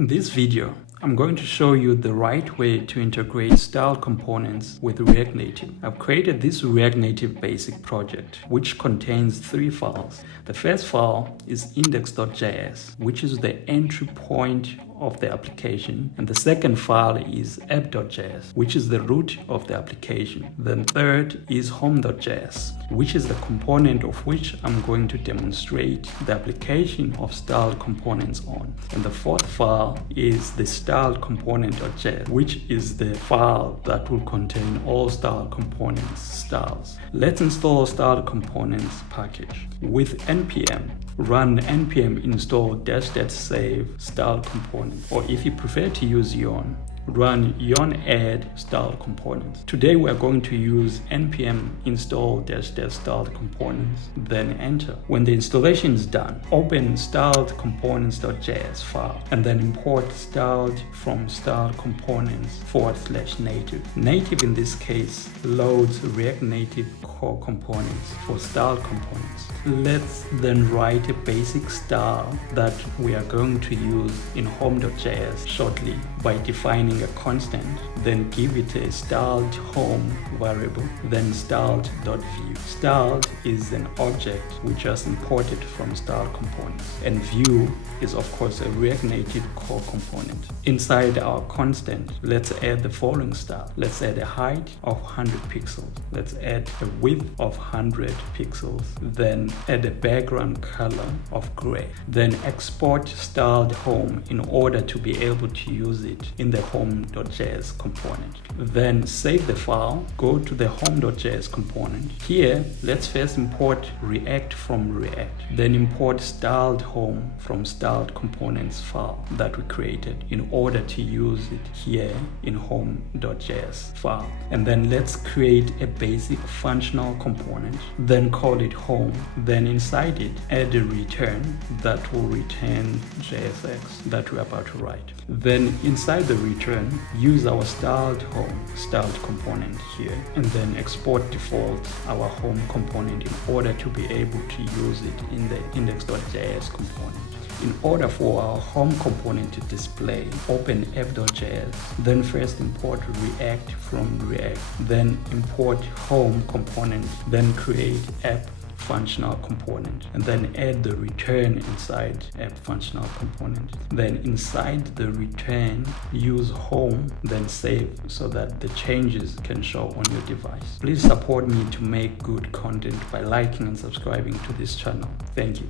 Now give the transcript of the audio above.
In this video, I'm going to show you the right way to integrate style components with React Native. I've created this React Native basic project, which contains 3 files. The first file is index.js, which is the entry point of the application, and the second file is app.js, which is the root of the application. Then third is home.js, which is the component of which I'm going to demonstrate the application of style components on. And the fourth file is the style component.js, which is the file that will contain all style components styles. Let's install style components package. With npm, run npm install -save style component, or if you prefer to use yarn, run yarn add style components. Today we are going to use npm install -style components, then enter. When the installation is done, open styled components.js file and then import styled from style components /native. Native in this case loads React Native core components for style components. Let's then write a basic style that we are going to use in home.js shortly by defining a constant, then give it a styled home variable, then styled.view. Styled is an object we just imported from style components, and view is of course a React Native core component. Inside our constant, let's add the following style. Let's add a height of 100 pixels. Let's add a width of 100 pixels, then add a background color of gray. Then export styled home in order to be able to use it in the home.js component. Then save the file, go to the home.js component. Here, let's first import React from React, then import styled home from styled components file that we created in order to use it here in home.js file. And then let's create a basic functional component, then call it home. Then inside it, add a return that will return JSX that we're about to write. Then inside the return, use our styled home styled component here, and then export default our home component in order to be able to use it in the index.js component. In order for our home component to display, open app.js, then first import React from React, then import home component, then create app functional component, and then add the return inside app functional component. Then inside the return, use home, then save so that the changes can show on your device. Please support me to make good content by liking and subscribing to this channel. Thank you.